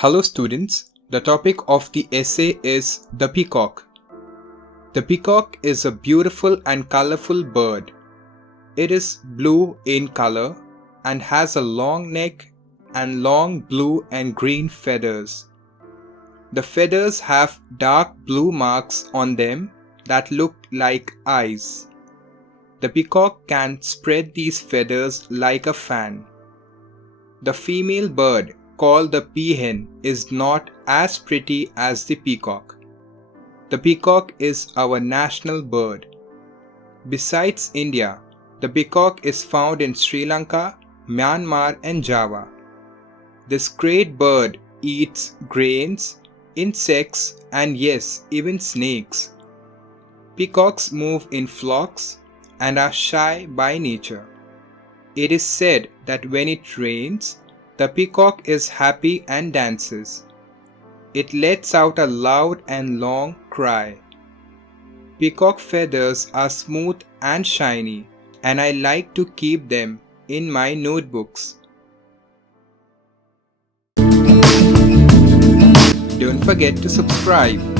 Hello students, the topic of the essay is the peacock. The peacock is a beautiful and colorful bird. It is blue in color and has a long neck and long blue and green feathers. The feathers have dark blue marks on them that look like eyes. The peacock can spread these feathers like a fan. The female bird, called the peahen, is not as pretty as the peacock. The peacock is our national bird. Besides India, the peacock is found in Sri Lanka, Myanmar and Java. This great bird eats grains, insects and yes, even snakes. Peacocks move in flocks and are shy by nature. It is said that when it rains, the peacock is happy and dances. It lets out a loud and long cry. Peacock feathers are smooth and shiny, and I like to keep them in my notebooks. Don't forget to subscribe.